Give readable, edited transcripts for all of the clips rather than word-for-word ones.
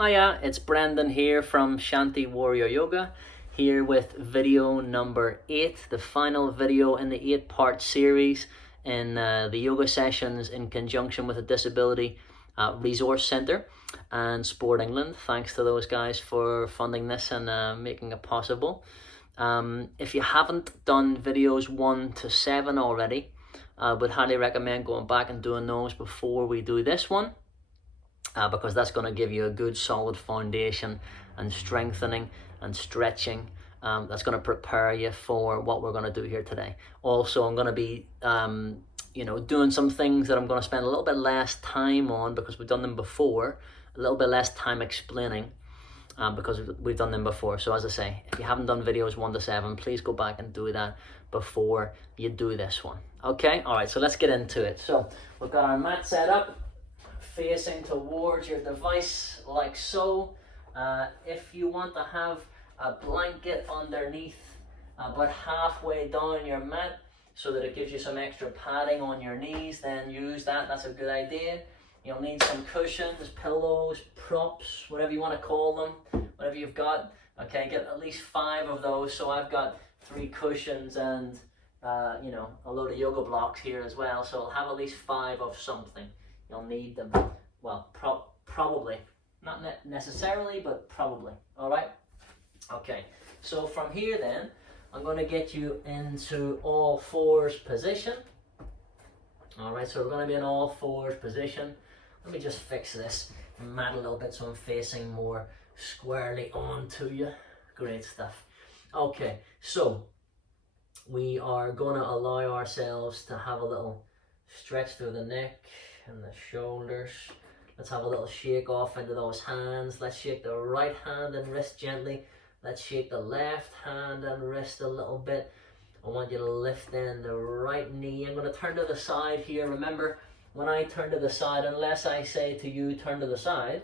Hiya, it's Brendan here from Shanti Warrior Yoga, here with video number 8, the final video in the 8-part series in the yoga sessions in conjunction with the Disability Resource Centre and Sport England. Thanks to those guys for funding this and making it possible. If you haven't done videos 1 to 7 already, I would highly recommend going back and doing those before we do this one. Because that's going to give you a good solid foundation and strengthening and stretching. That's going to prepare you for what we're going to do here today. Also, I'm going to be doing some things that I'm going to spend a little bit less time on because we've done them before, a little bit less time explaining because we've done them before. So as I say, if you haven't done videos 1 to 7, please go back and do that before you do this one. Okay, all right, so let's get into it. So we've got our mat set up, facing towards your device like so. If you want to have a blanket underneath about halfway down your mat so that it gives you some extra padding on your knees, then use that. That's a good idea. You'll need some cushions, pillows, props, whatever you want to call them, whatever you've got. Okay, get at least 5 of those. So I've got 3 cushions and a load of yoga blocks here as well. So I'll have at least 5 of something. You'll need them. Well, probably. Not necessarily, but probably. All right? Okay. So from here then, I'm going to get you into all fours position. All right, so we're going to be in all fours position. Let me just fix this mat a little bit so I'm facing more squarely onto you. Great stuff. Okay, so we are going to allow ourselves to have a little stretch through the neck and the shoulders. Let's have a little shake off into those hands. Let's shake the right hand and wrist gently. Let's shake the left hand and wrist a little bit. I want you to lift in the right knee. I'm going to turn to the side here. Remember, when I turn to the side, unless I say to you, turn to the side,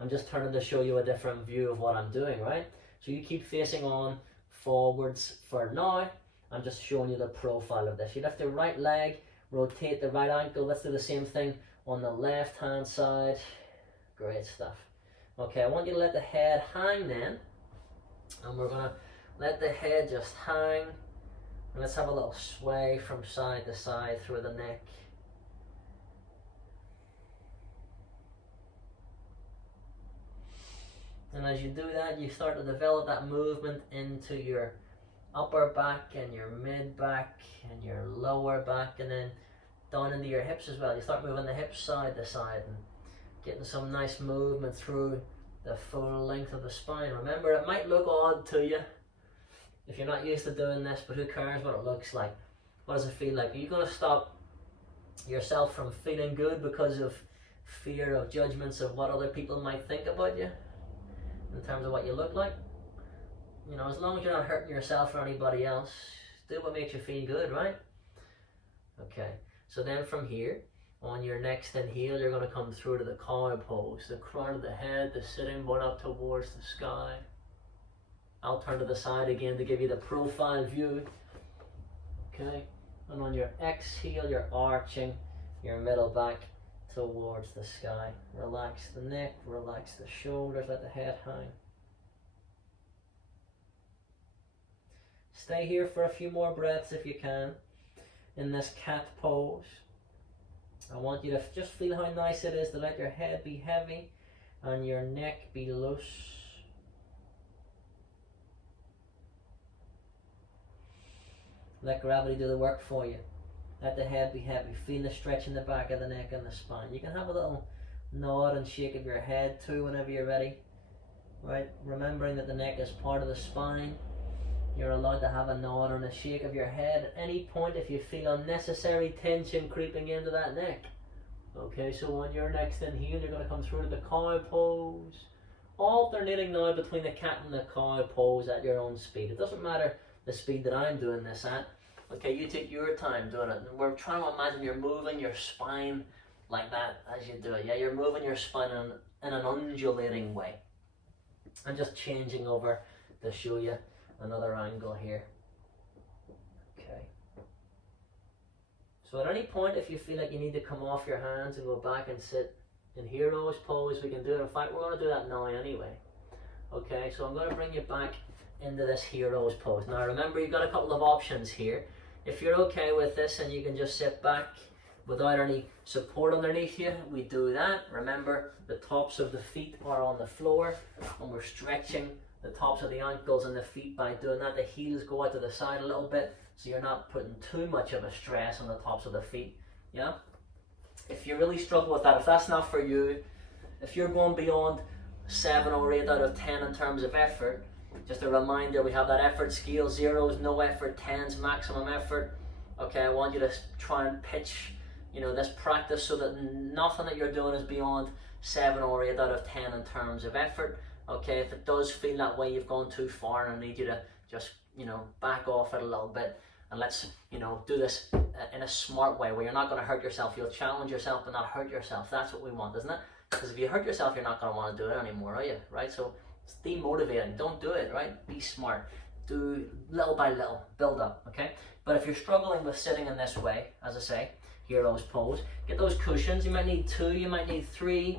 I'm just turning to show you a different view of what I'm doing, right? So you keep facing on forwards for now. I'm just showing you the profile of this. You lift the right leg, rotate the right ankle. Let's do the same thing on the left hand side. Great stuff. Okay, I want you to let the head hang then. And we're going to let the head just hang. And let's have a little sway from side to side through the neck. And as you do that, you start to develop that movement into your upper back and your mid back and your lower back, and then down into your hips as well. You start moving the hips side to side and getting some nice movement through the full length of the spine. Remember, it might look odd to you if you're not used to doing this, but who cares what it looks like? What does it feel like? Are you going to stop yourself from feeling good because of fear of judgments of what other people might think about you in terms of what you look like? You know, as long as you're not hurting yourself or anybody else, do what makes you feel good, right? Okay, so then from here, on your next inhale, you're going to come through to the Coil Pose. The crown of the head, the sitting bone up towards the sky. I'll turn to the side again to give you the profile view. Okay, and on your exhale, you're arching your middle back towards the sky. Relax the neck, relax the shoulders, let the head hang. Stay here for a few more breaths if you can in this cat pose. I want you to just feel how nice it is to let your head be heavy and your neck be loose. Let gravity do the work for you. Let the head be heavy. Feel the stretch in the back of the neck and the spine. You can have a little nod and shake of your head too whenever you're ready. Right? Remembering that the neck is part of the spine. You're allowed to have a nod and a shake of your head at any point if you feel unnecessary tension creeping into that neck. Okay, so on your next inhale, you're going to come through to the Coil Pose. Alternating now between the cat and the Coil Pose at your own speed. It doesn't matter the speed that I'm doing this at. Okay, you take your time doing it. We're trying to imagine you're moving your spine like that as you do it. Yeah, you're moving your spine in an undulating way. I'm just changing over to show you another angle here. Okay. So at any point, if you feel like you need to come off your hands and go back and sit in hero's pose. We can do it. In fact, we're going to do that now anyway. Okay, so I'm going to bring you back into this hero's pose. Now remember, you've got a couple of options here. If you're okay with this and you can just sit back without any support underneath you, we do that. Remember, the tops of the feet are on the floor and we're stretching the tops of the ankles and the feet by doing that. The heels go out to the side a little bit, so you're not putting too much of a stress on the tops of the feet. Yeah? If you really struggle with that, if that's not for you, if you're going beyond 7 or 8 out of 10 in terms of effort, just a reminder, we have that effort scale. 0 is no effort, 10 is maximum effort. Okay, I want you to try and pitch, you know, this practice so that nothing that you're doing is beyond 7 or 8 out of 10 in terms of effort. Okay, if it does feel that way, you've gone too far, and I need you to just, you know, back off it a little bit, and let's, you know, do this in a smart way where you're not going to hurt yourself. You'll challenge yourself but not hurt yourself. That's what we want, isn't it? Because if you hurt yourself, you're not going to want to do it anymore, are you? Right? So it's demotivating. Don't do it, right? Be smart. Do little by little, build up, okay? But if you're struggling with sitting in this way, as I say, hero's pose, get those cushions. You might need 2, you might need 3,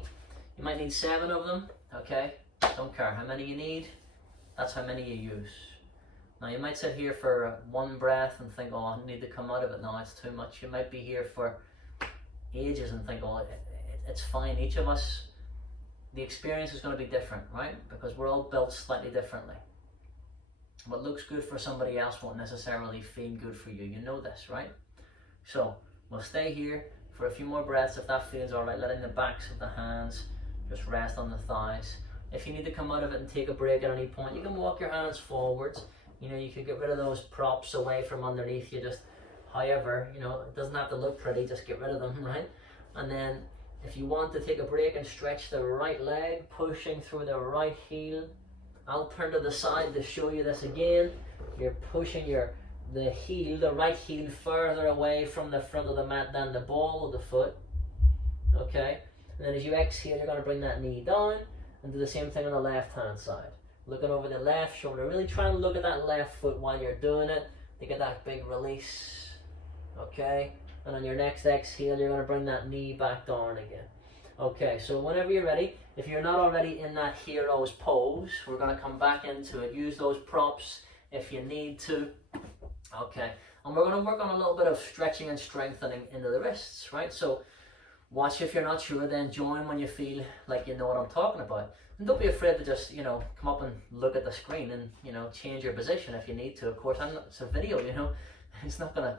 you might need 7 of them, okay? Don't care how many you need, that's how many you use. Now you might sit here for 1 breath and think, oh, I need to come out of it now, it's too much. You might be here for ages and think, oh, it's fine. Each of us, the experience is going to be different, right? Because we're all built slightly differently. What looks good for somebody else won't necessarily feel good for you. You know this, right? So we'll stay here for a few more breaths if that feels all right, letting the backs of the hands just rest on the thighs. If you need to come out of it and take a break at any point, you can walk your hands forwards. You know, you can get rid of those props away from underneath you, just however, you know, it doesn't have to look pretty, just get rid of them, right? And then if you want to take a break and stretch the right leg, pushing through the right heel. I'll turn to the side to show you this again. You're pushing the right heel further away from the front of the mat than the ball of the foot. Okay? And then as you exhale, you're going to bring that knee down and do the same thing on the left hand side. Looking over the left shoulder. Really try and look at that left foot while you're doing it to get that big release. Okay? And on your next exhale, you're going to bring that knee back down again. Okay, so whenever you're ready, if you're not already in that hero's pose, we're going to come back into it. Use those props if you need to. Okay, and we're going to work on a little bit of stretching and strengthening into the wrists, right? So watch if you're not sure, then join when you feel like you know what I'm talking about. And don't be afraid to just, you know, come up and look at the screen and, you know, change your position if you need to. Of course, it's a video, you know, it's not going to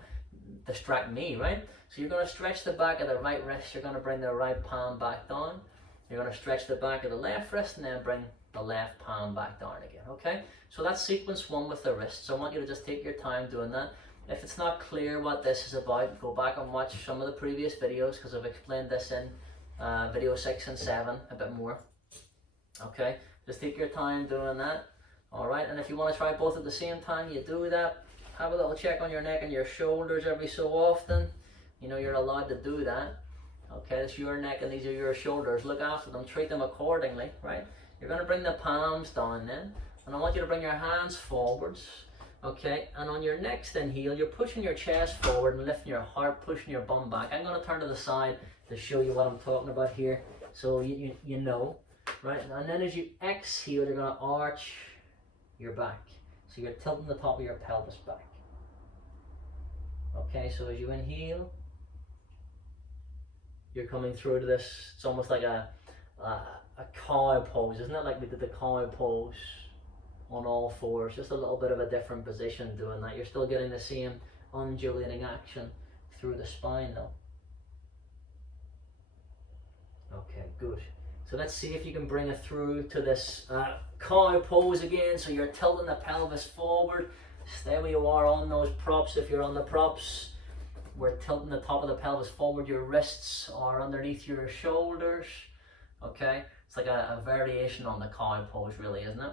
distract me, right? So you're going to stretch the back of the right wrist, you're going to bring the right palm back down, you're going to stretch the back of the left wrist and then bring the left palm back down again, okay? So that's sequence 1 with the wrist. So I want you to just take your time doing that. If it's not clear what this is about, go back and watch some of the previous videos because I've explained this in video 6 and 7 a bit more. Okay, just take your time doing that. Alright, and if you want to try both at the same time, you do that. Have a little check on your neck and your shoulders every so often. You know, you're allowed to do that. Okay, it's your neck and these are your shoulders. Look after them, treat them accordingly, right? You're going to bring the palms down then. And I want you to bring your hands forwards. Okay, and on your next inhale, you're pushing your chest forward and lifting your heart, pushing your bum back. I'm going to turn to the side to show you what I'm talking about here, so you know, right? And then as you exhale, you're going to arch your back. So you're tilting the top of your pelvis back. Okay, so as you inhale, you're coming through to this, it's almost like a coil pose, isn't it? Like we did the coil pose on all fours, just a little bit of a different position doing that. You're still getting the same undulating action through the spine though. Okay, good. So let's see if you can bring it through to this coil pose again. So you're tilting the pelvis forward. Stay where you are on those props. If you're on the props, we're tilting the top of the pelvis forward. Your wrists are underneath your shoulders. Okay, it's like a variation on the coil pose really, isn't it?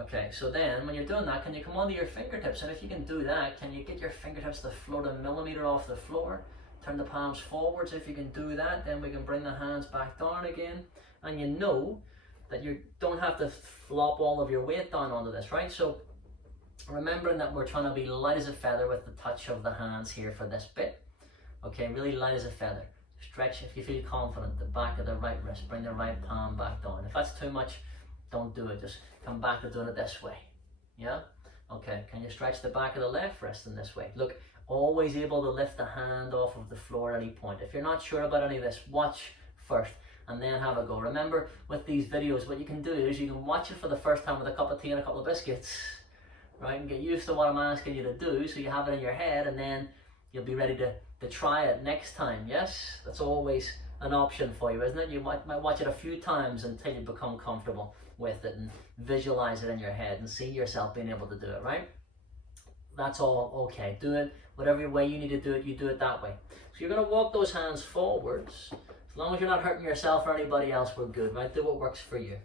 Okay, so then when you're doing that, can you come onto your fingertips? And if you can do that, can you get your fingertips to float a millimeter off the floor? Turn the palms forwards. If you can do that, then we can bring the hands back down again. And you know that you don't have to flop all of your weight down onto this, right? So remembering that we're trying to be light as a feather with the touch of the hands here for this bit. Okay, really light as a feather. Stretch if you feel confident, the back of the right wrist, bring the right palm back down. If that's too much, don't do it, just come back to doing it this way. Yeah? Okay, can you stretch the back of the left wrist in this way? Look, always able to lift the hand off of the floor at any point. If you're not sure about any of this, watch first and then have a go. Remember, with these videos, what you can do is you can watch it for the first time with a cup of tea and a couple of biscuits, right? And get used to what I'm asking you to do so you have it in your head, and then you'll be ready to try it next time. Yes? That's always an option for you, isn't it? You might watch it a few times until you become comfortable with it and visualize it in your head and see yourself being able to do it, right? That's all okay. Do it whatever way you need to do it, you do it that way. So you're going to walk those hands forwards. As long as you're not hurting yourself or anybody else, we're good, right? Do what works for you.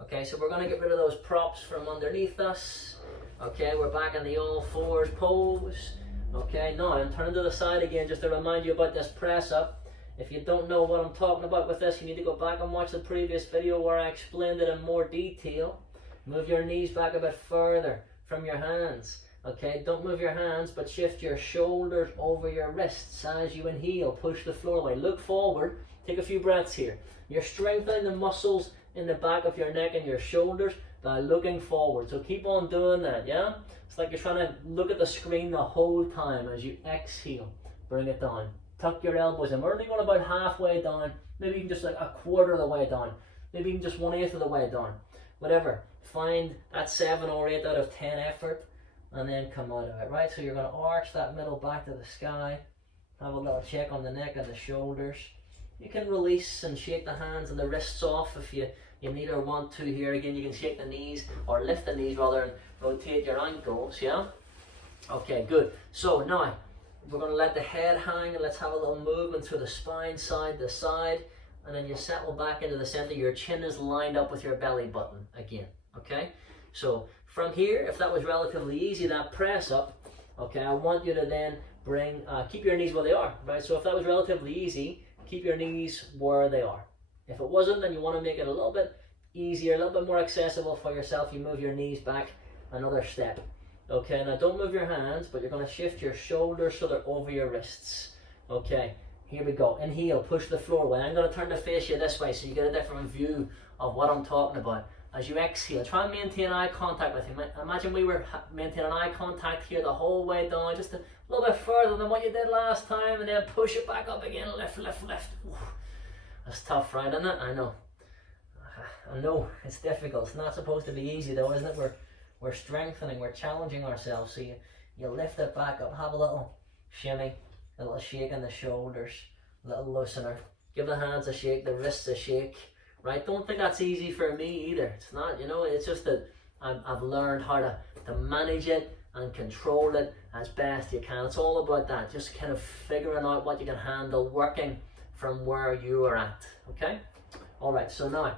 Okay, so we're going to get rid of those props from underneath us. Okay, we're back in the all fours pose. Okay, now I'm turning to the side again just to remind you about this press up. If you don't know what I'm talking about with this, you need to go back and watch the previous video where I explained it in more detail. Move your knees back a bit further from your hands. Okay, don't move your hands, but shift your shoulders over your wrists as you inhale. Push the floor away. Look forward. Take a few breaths here. You're strengthening the muscles in the back of your neck and your shoulders by looking forward. So keep on doing that, yeah? It's like you're trying to look at the screen the whole time as you exhale. Bring it down. Tuck your elbows in. We're only going about halfway down. Maybe even just like a quarter of the way down. Maybe even just 1/8 of the way down. Whatever. Find that 7 or 8 out of 10 effort. And then come out of it, right? So you're going to arch that middle back to the sky. Have a little check on the neck and the shoulders. You can release and shake the hands and the wrists off if you need or want to here. Again, you can shake the knees or lift the knees rather and rotate your ankles, yeah? Okay, good. So now, we're going to let the head hang and let's have a little movement through the spine, side to side. And then you settle back into the center. Your chin is lined up with your belly button again, okay? So from here, if that was relatively easy, that press up, okay, I want you to then bring, keep your knees where they are, right? So if that was relatively easy, keep your knees where they are. If it wasn't, then you want to make it a little bit easier, a little bit more accessible for yourself. You move your knees back another step. Okay, now don't move your hands, but you're going to shift your shoulders so they're over your wrists. Okay, here we go. Inhale, push the floor away. I'm going to turn to face you this way so you get a different view of what I'm talking about. As you exhale, try and maintain eye contact with you. Imagine we were maintaining eye contact here the whole way down, just a little bit further than what you did last time, and then push it back up again, lift, lift, lift. Ooh, that's tough, right, isn't it? I know, it's difficult. It's not supposed to be easy though, isn't it? We're strengthening, we're challenging ourselves. So you lift it back up, have a little shimmy, a little shake in the shoulders, a little loosener. Give the hands a shake, the wrists a shake. Right? Don't think that's easy for me either. It's not, it's just that I've learned how to manage it and control it as best you can. It's all about that, just kind of figuring out what you can handle, working from where you are at, okay? All right, so now,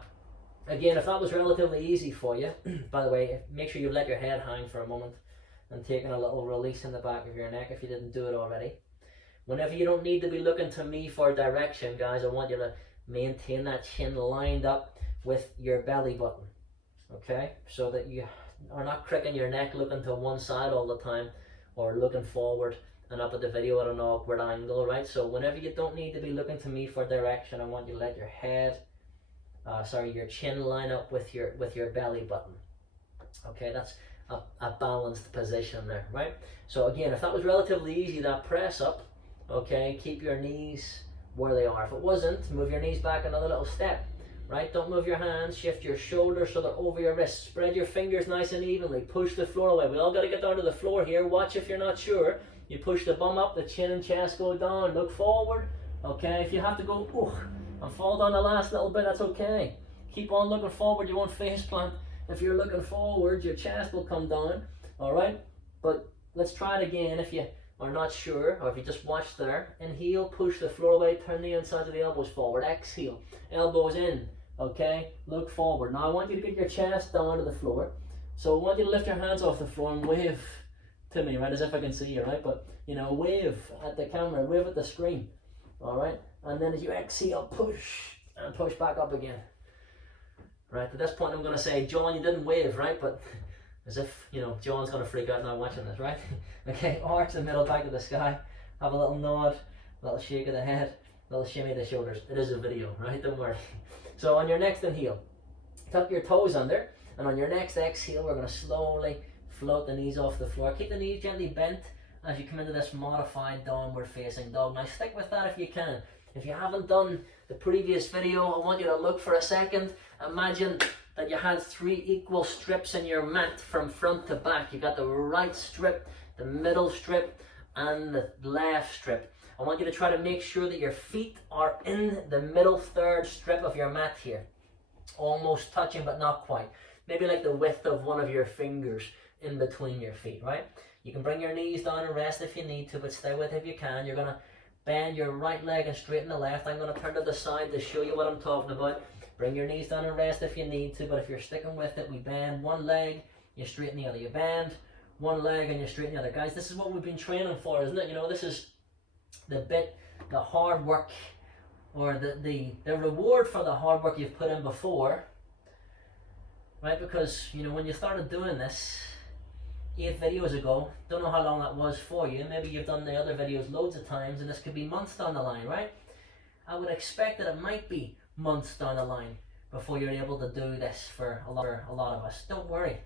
again, if that was relatively easy for you, by the way, make sure you let your head hang for a moment and taking a little release in the back of your neck if you didn't do it already. Whenever you don't need to be looking to me for direction, guys, I want you to maintain that chin lined up with your belly button, okay? So that you are not cricking your neck looking to one side all the time or looking forward and up at the video at an awkward angle, right? So whenever you don't need to be looking to me for direction, I want you to let your your chin line up with your belly button. Okay, that's a balanced position there, right? So again, if that was relatively easy, that press up, okay, keep your knees where they are. If it wasn't, move your knees back another little step, right? Don't move your hands, shift your shoulders so they're over your wrists. Spread your fingers nice and evenly, push the floor away. We all got to get down to the floor here. Watch if you're not sure. You push the bum up, the chin and chest go down, look forward, okay? If you have to go, and fall down the last little bit, that's okay. Keep on looking forward, you won't face plant. If you're looking forward, your chest will come down, all right? But let's try it again if you are not sure, or if you just watch there. Inhale, push the floor away, turn the inside of the elbows forward. Exhale, elbows in, okay? Look forward. Now I want you to get your chest down to the floor. So I want you to lift your hands off the floor and wave to me, right? As if I can see you, right? But, wave at the camera, wave at the screen, all right? And then as you exhale, push, and push back up again. Right, at this point I'm going to say, John, you didn't wave, right? But as if, John's going to freak out now watching this, right? Okay, arch the middle back of the sky, have a little nod, a little shake of the head, little shimmy of the shoulders. It is a video, right? Don't worry. So on your next inhale, tuck your toes under, and on your next exhale, we're going to slowly float the knees off the floor. Keep the knees gently bent as you come into this modified downward facing dog. Now stick with that if you can. If you haven't done the previous video, I want you to look for a second. Imagine that you had 3 equal strips in your mat from front to back. You got the right strip, the middle strip, and the left strip. I want you to try to make sure that your feet are in the middle third strip of your mat here. Almost touching, but not quite. Maybe like the width of one of your fingers in between your feet, right? You can bring your knees down and rest if you need to, but stay with it if you can. You're going to bend your right leg and straighten the left. I'm going to turn to the side to show you what I'm talking about. Bring your knees down and rest if you need to, but if you're sticking with it, we bend one leg, you straighten the other. You bend one leg and you straighten the other. Guys, this is what we've been training for, isn't it? You know, this is the hard work, or the reward for the hard work you've put in before, right? Because, you know, when you started doing this 8 videos ago, don't know how long that was for you. Maybe you've done the other videos loads of times, and this could be months down the line, right? I would expect that it might be months down the line before you're able to do this for a lot of us. Don't worry,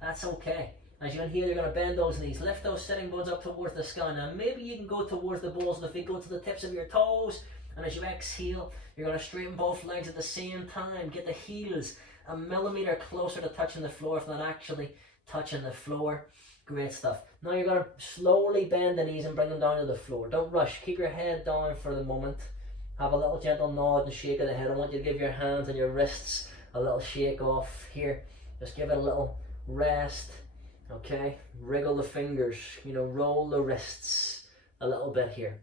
that's okay. As you inhale, you're going to bend those knees, lift those sitting bones up towards the sky. Now maybe you can go towards the balls of the feet, go to the tips of your toes, and as you exhale, you're going to straighten both legs at the same time. Get the heels a millimeter closer to touching the floor, if not actually touching the floor. Great stuff. Now you're going to slowly bend the knees and bring them down to the floor. Don't rush. Keep your head down for the moment. Have a little gentle nod and shake of the head. I want you to give your hands and your wrists a little shake off here. Just give it a little rest. Okay, wriggle the fingers, you know, roll the wrists a little bit here.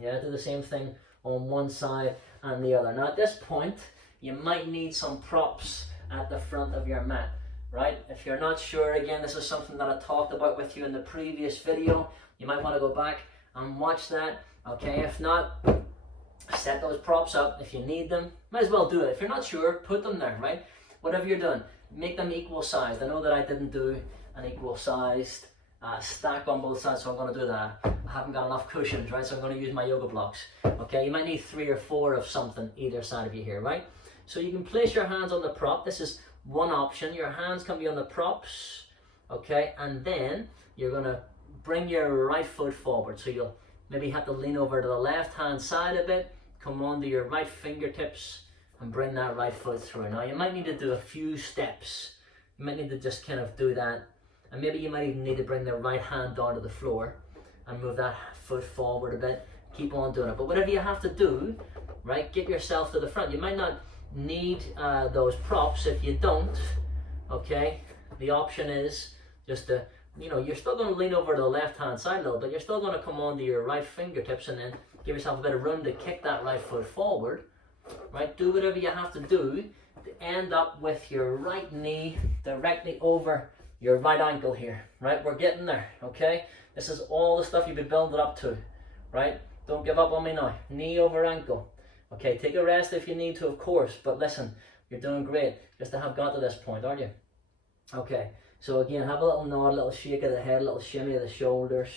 Yeah, do the same thing on one side and the other. Now at this point, you might need some props at the front of your mat, right? If you're not sure, again, this is something that I talked about with you in the previous video. You might want to go back and watch that, okay? If not, set those props up if you need them. Might as well do it. If you're not sure, put them there, right? Whatever you're doing, make them equal sized. I know that I didn't do an equal sized stack on both sides, so I'm going to do that. I haven't got enough cushions, right? So I'm going to use my yoga blocks. Okay, you might need 3 or 4 of something either side of you here, right? So you can place your hands on the prop. This is one option. Your hands can be on the props, okay? And then you're going to bring your right foot forward. So you'll maybe have to lean over to the left hand side a bit, come onto your right fingertips and bring that right foot through. Now you might need to do a few steps. You might need to just kind of do that. And maybe you might even need to bring the right hand down to the floor and move that foot forward a bit. Keep on doing it. But whatever you have to do, right, get yourself to the front. You might not need those props. If you don't, okay, the option is just to, you know, you're still going to lean over to the left hand side a little bit. You're still going to come onto your right fingertips and then give yourself a bit of room to kick that right foot forward, right? Do whatever you have to do to end up with your right knee directly over your right ankle here, right? We're getting there, okay? This is all the stuff you've been building up to, right? Don't give up on me now. Knee over ankle. Okay, take a rest if you need to, of course, but listen, you're doing great just to have got to this point, aren't you? Okay, so again, have a little nod, a little shake of the head, a little shimmy of the shoulders,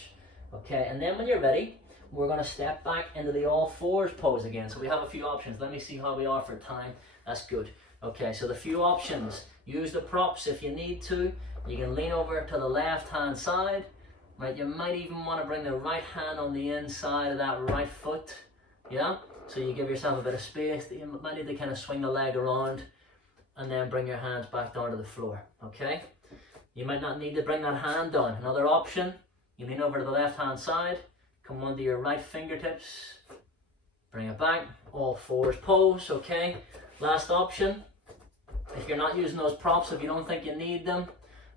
okay? And then when you're ready, we're going to step back into the all fours pose again. So we have a few options. Let me see how we are for time. That's good. Okay, so the few options. Use the props if you need to. You can lean over to the left hand side, right? You might even want to bring the right hand on the inside of that right foot, yeah? So you give yourself a bit of space. You might need to kind of swing the leg around and then bring your hands back down to the floor, okay? You might not need to bring that hand down. Another option, you lean over to the left hand side, come onto your right fingertips, bring it back, all fours pose, okay? Last option, if you're not using those props, if you don't think you need them,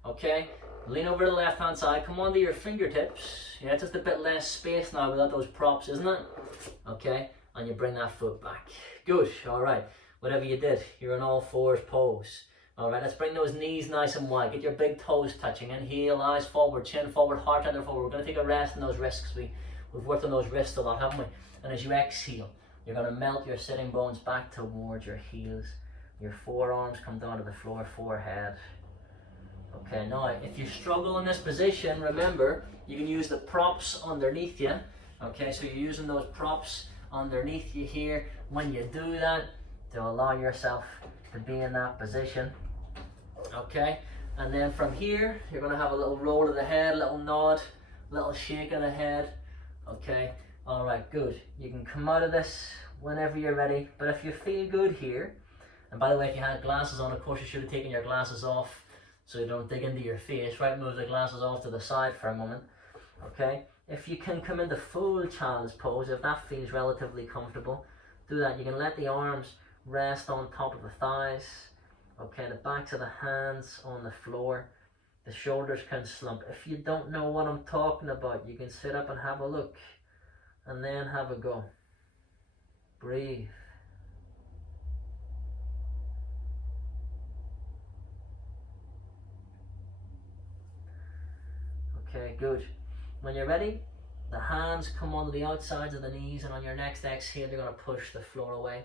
okay, lean over to the left hand side, come onto your fingertips. Yeah, just a bit less space now without those props, isn't it? Okay, and you bring that foot back. Good, all right. Whatever you did, you're in all fours pose. All right, let's bring those knees nice and wide. Get your big toes touching. Inhale, eyes forward, chin forward, heart under forward. We're going to take a rest in those wrists because we've worked on those wrists a lot, haven't we? And as you exhale, you're going to melt your sitting bones back towards your heels. Your forearms come down to the floor, forehead. Okay, now if you struggle in this position, remember, you can use the props underneath you. Okay, so you're using those props underneath you here. When you do that, to allow yourself to be in that position. Okay, and then from here, you're gonna have a little roll of the head, a little nod, a little shake of the head. Okay, all right, good. You can come out of this whenever you're ready, but if you feel good here, and by the way, if you had glasses on, of course you should have taken your glasses off so you don't dig into your face, right? Move the glasses off to the side for a moment, okay? If you can come into full child's pose, if that feels relatively comfortable, do that. You can let the arms rest on top of the thighs, okay? The backs of the hands on the floor. The shoulders can slump. If you don't know what I'm talking about, you can sit up and have a look, and then have a go. Breathe. Okay, good. When you're ready, the hands come onto the outsides of the knees, and on your next exhale, you're going to push the floor away.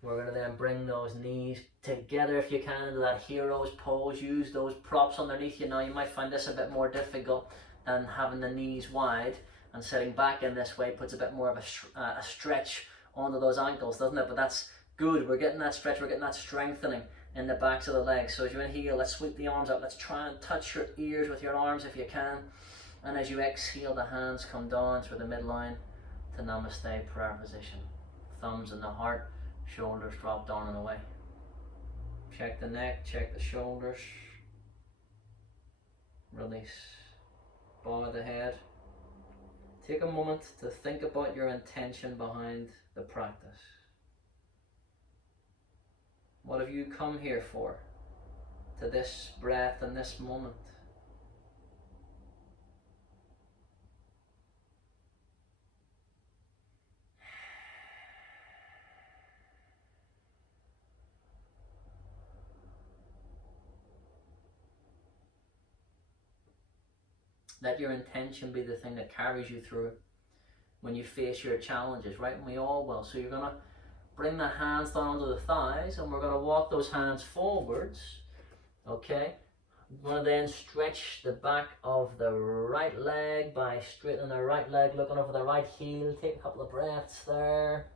We're going to then bring those knees together if you can into that hero's pose. Use those props underneath you. Now you might find this a bit more difficult than having the knees wide, and sitting back in this way puts a bit more of a stretch onto those ankles, doesn't it? But that's good. We're getting that stretch, we're getting that strengthening in the backs of the legs. So as you inhale, let's sweep the arms up. Let's try and touch your ears with your arms if you can. And as you exhale, the hands come down through the midline to Namaste prayer position. Thumbs in the heart, shoulders drop down and away. Check the neck, check the shoulders. Release. Bow the head. Take a moment to think about your intention behind the practice. What have you come here for? To this breath and this moment? Let your intention be the thing that carries you through when you face your challenges, right? And we all will. So you're going to bring the hands down to the thighs, and we're going to walk those hands forwards, okay? We're going to then stretch the back of the right leg by straightening the right leg, looking over the right heel. Take a couple of breaths there.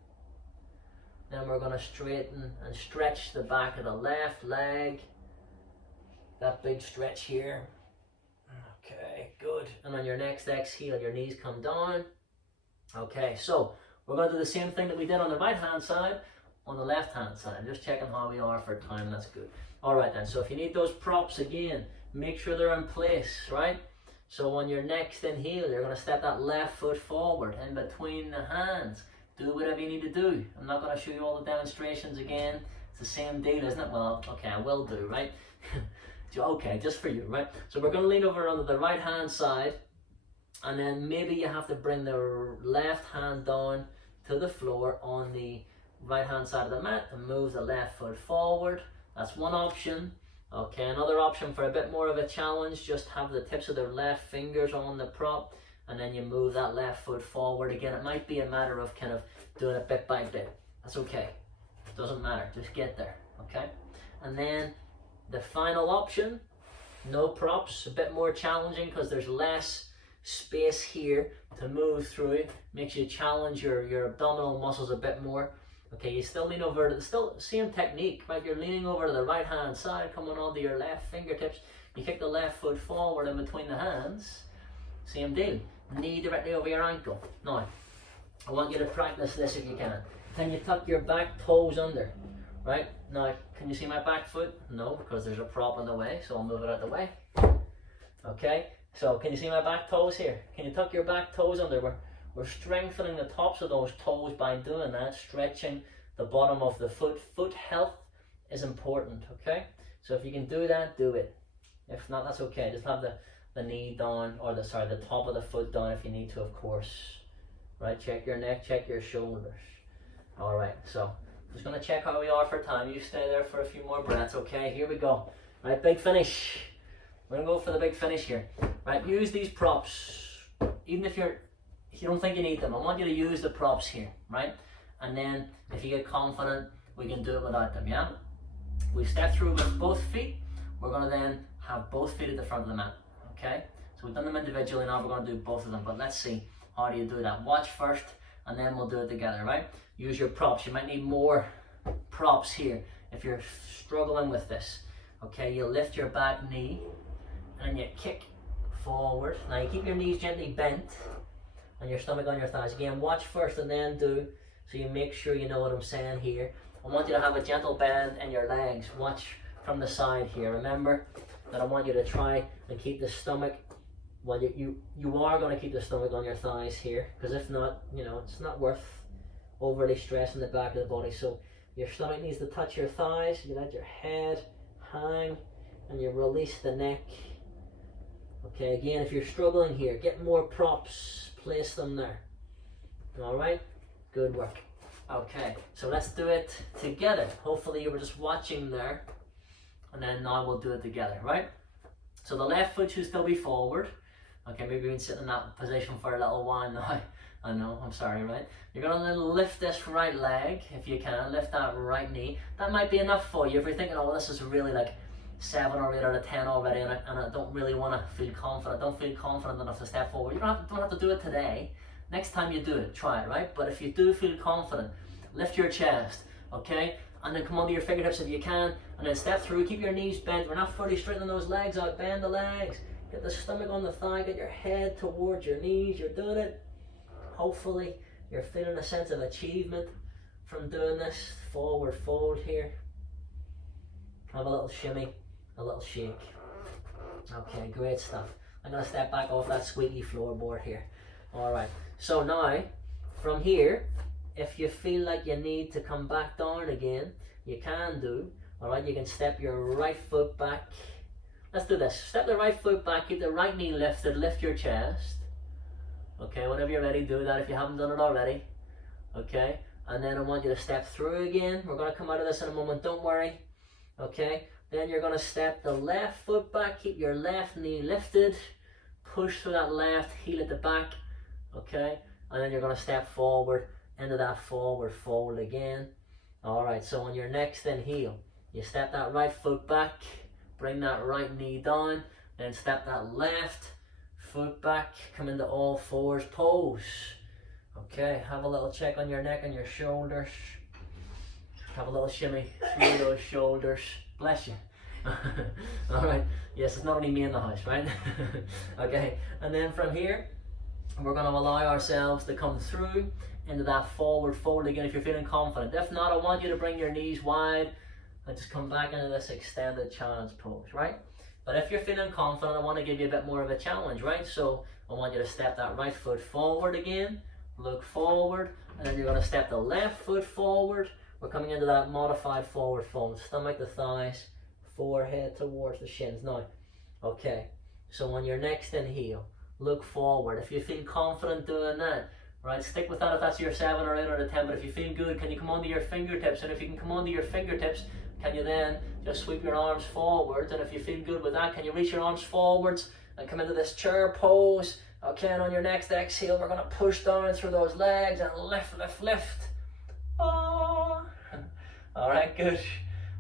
Then we're going to straighten and stretch the back of the left leg. That big stretch here. Okay, good. And on your next exhale, your knees come down. Okay, so we're going to do the same thing that we did on the right hand side on the left hand side. I'm just checking how we are for time. That's good. All right then, so if you need those props again, make sure they're in place, right? So on your next inhale, you're going to step that left foot forward in between the hands. Do whatever you need to do. I'm not going to show you all the demonstrations again. It's the same deal, isn't it? Well, okay, I will do, right? Okay, just for you, right? So we're going to lean over onto the right hand side, and then maybe you have to bring the left hand down to the floor on the right hand side of the mat and move the left foot forward. That's one option. Okay, another option for a bit more of a challenge, just have the tips of the left fingers on the prop, and then you move that left foot forward again. It might be a matter of kind of doing it bit by bit. That's okay. Doesn't matter, just get there, okay? And then the final option, no props, a bit more challenging because there's less space here to move through. Makes you challenge your abdominal muscles a bit more. Okay, you still lean over, still same technique, right? You're leaning over to the right hand side, coming onto your left fingertips. You kick the left foot forward in between the hands. Same deal, knee directly over your ankle. Now, I want you to practice this if you can. Can you tuck your back toes under? Right, now can you see my back foot? No, because there's a prop in the way, so I'll move it out of the way. Okay, so can you see my back toes here? Can you tuck your back toes under? We're strengthening the tops of those toes by doing that, stretching the bottom of the foot. Foot health is important, okay? So if you can do that, do it. If not, that's okay. Just have the knee down, or the top of the foot down if you need to, of course. Right, check your neck, check your shoulders. All right, so just going to check how we are for time. You stay there for a few more breaths, okay? Here we go. Right, big finish. We're going to go for the big finish here. Right, use these props. Even if you don't think you need them, I want you to use the props here, right? And then if you get confident, we can do it without them, yeah? We step through with both feet. We're going to then have both feet at the front of the mat, okay? So we've done them individually, now we're going to do both of them, but let's see, how do you do that? Watch first, and then we'll do it together, right? Use your props. You might need more props here if you're struggling with this. Okay, you lift your back knee and you kick forward. Now you keep your knees gently bent and your stomach on your thighs. Again, watch first and then do, so you make sure you know what I'm saying here. I want you to have a gentle bend in your legs. Watch from the side here. Remember that I want you to try and keep the stomach, well, you are going to keep the stomach on your thighs here, because if not, you know, it's not worth overly stressing the back of the body. So your stomach needs to touch your thighs. You let your head hang and you release the neck. Okay, again, if you're struggling here, get more props, place them there. All right, good work. Okay, so let's do it together. Hopefully you were just watching there, and then now we'll do it together, right? So the left foot should still be forward. Okay, maybe you've been sitting in that position for a little while now. I know, I'm sorry, right? You're gonna lift this right leg, if you can, lift that right knee. That might be enough for you if you're thinking, oh, this is really like 7 or 8 out of 10 already, and I don't really wanna feel confident. I don't feel confident enough to step forward. You don't have to do it today. Next time you do it, try it, right? But if you do feel confident, lift your chest, okay? And then come onto your fingertips if you can, and then step through, keep your knees bent. We're not fully straightening those legs out, bend the legs. Get the stomach on the thigh, get your head towards your knees, you're doing it. Hopefully, you're feeling a sense of achievement from doing this. Forward fold here. Have a little shimmy, a little shake. Okay, great stuff. I'm gonna step back off that squeaky floorboard here. All right, so now, from here, if you feel like you need to come back down again, you can do. All right, you can step your right foot back. Let's do this. Step the right foot back, keep the right knee lifted, lift your chest. Okay, whenever you're ready, do that if you haven't done it already. Okay, and then I want you to step through again. We're gonna come out of this in a moment, don't worry. Okay, then you're gonna step the left foot back, keep your left knee lifted, push through that left heel at the back. Okay, and then you're gonna step forward into that forward fold again. All right, so on your next inhale, you step that right foot back, bring that right knee down, then step that left foot back, come into all fours pose. Okay, have a little check on your neck and your shoulders. Have a little shimmy through those shoulders. Bless you. All right, yes, it's not only me in the house, right? Okay, and then from here, we're going to allow ourselves to come through into that forward fold again if you're feeling confident. If not, I want you to bring your knees wide and just come back into this extended child's pose, right? But if you're feeling confident, I want to give you a bit more of a challenge, right? So I want you to step that right foot forward again, look forward, and then you're going to step the left foot forward. We're coming into that modified forward fold, stomach to thighs, forehead towards the shins. Now, okay, so on your next inhale, look forward. If you feel confident doing that, right, stick with that if that's your 7 or 8 out of 10. But if you feel good, can you come onto your fingertips? And if you can come onto your fingertips, can you then just sweep your arms forwards? And if you feel good with that, can you reach your arms forwards and come into this chair pose? Okay, and on your next exhale, we're going to push down through those legs and lift, lift, lift. Oh. All right, good.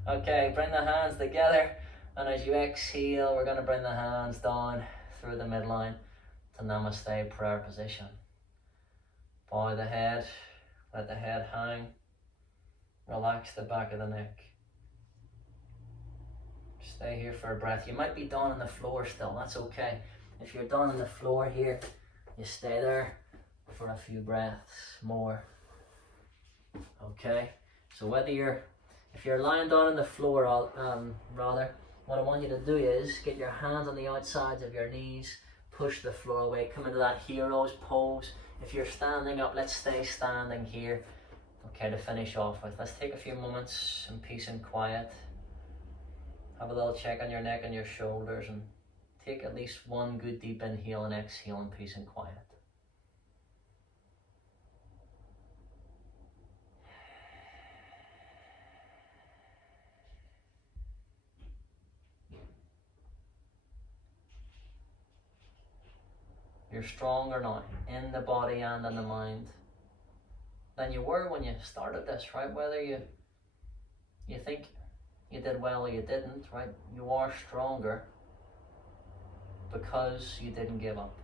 Okay, bring the hands together. And as you exhale, we're going to bring the hands down through the midline to Namaste prayer position. Bow the head, let the head hang. Relax the back of the neck. Stay here for a breath. You might be down on the floor still, that's okay. If you're down on the floor here, you stay there for a few breaths more. Okay, so if you're lying down on the floor, rather, what I want you to do is get your hands on the outsides of your knees, push the floor away, come into that hero's pose. If you're standing up, let's stay standing here. Okay, to finish off with, let's take a few moments in peace and quiet. Have a little check on your neck and your shoulders, and take at least one good deep inhale and exhale in peace and quiet. You're stronger now in the body and in the mind than you were when you started this, right? Whether you think you did well or you didn't, right? You are stronger because you didn't give up.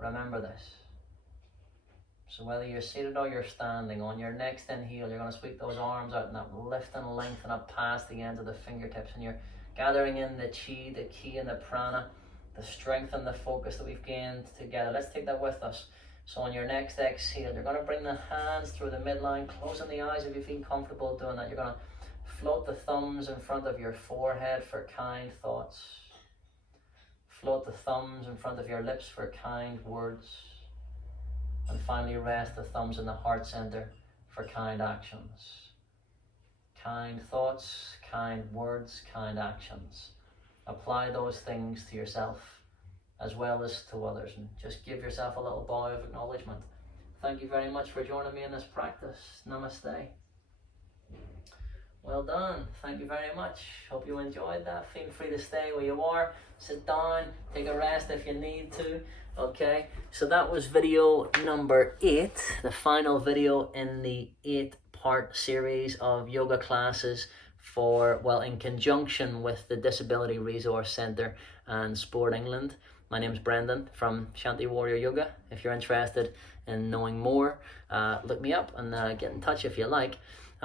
Remember this. So whether you're seated or you're standing, on your next inhale, you're going to sweep those arms out and up, lift and lengthen up past the ends of the fingertips, and you're gathering in the chi, the ki, and the prana, the strength and the focus that we've gained together. Let's take that with us. So on your next exhale, you're going to bring the hands through the midline, closing the eyes if you feel comfortable doing that. You're going to float the thumbs in front of your forehead for kind thoughts. Float the thumbs in front of your lips for kind words. And finally rest the thumbs in the heart center for kind actions. Kind thoughts, kind words, kind actions. Apply those things to yourself as well as to others, and just give yourself a little bow of acknowledgement. Thank you very much for joining me in this practice. Namaste. Well done. Thank you very much. Hope you enjoyed that. Feel free to stay where you are. Sit down, take a rest if you need to. Okay, so that was video number 8, the final video in the 8-part series of yoga classes for, well, in conjunction with the Disability Resource Centre and Sport England. My name's Brendan from Shanti Warrior Yoga. If you're interested in knowing more, look me up and get in touch if you like.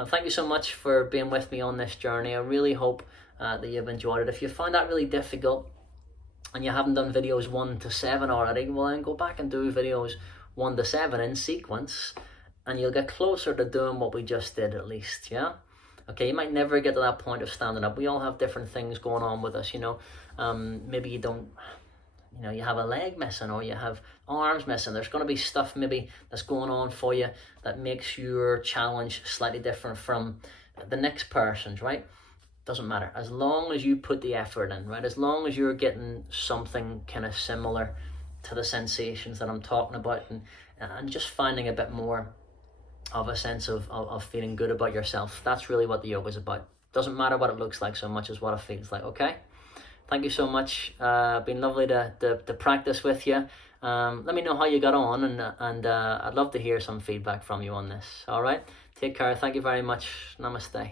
Thank you so much for being with me on this journey. I really hope that you've enjoyed it. If you find that really difficult and you haven't done videos 1 to 7 already, well then go back and do videos 1 to 7 in sequence, and you'll get closer to doing what we just did at least, yeah? Okay, you might never get to that point of standing up. We all have different things going on with us, you know. Maybe you don't, you know, you have a leg missing or you have arms missing. There's going to be stuff maybe that's going on for you that makes your challenge slightly different from the next person's, right? Doesn't matter. As long as you put the effort in, right? As long as you're getting something kind of similar to the sensations that I'm talking about, and just finding a bit more of a sense of feeling good about yourself. That's really what the yoga is about. Doesn't matter what it looks like so much as what it feels like, okay? Thank you so much. Been lovely to practice with you. Let me know how you got on, and I'd love to hear some feedback from you on this. All right? Take care. Thank you very much. Namaste.